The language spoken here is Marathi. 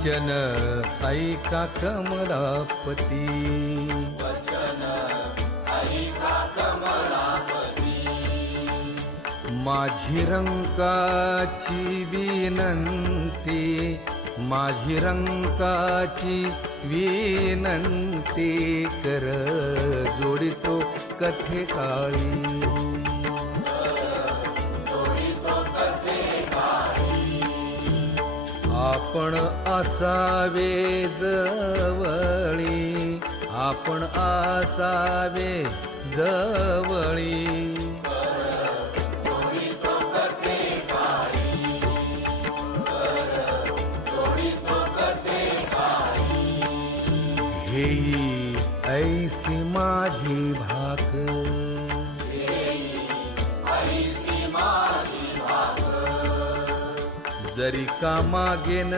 वचन ऐका कमलापती, वचन ऐका कमलापती. माझी रंकाची विनंती, माझी रंकाची विनंती कर जोडितो कथे काळी. जोडितो कथे काळी. आपण असावे जवळी, आपण असावे जवळी. जोडितो कथे काळी. जोडितो कथे काळी. हेई ऐसी माझी भाक, ऐसी माझी भाक. जरी का मागेन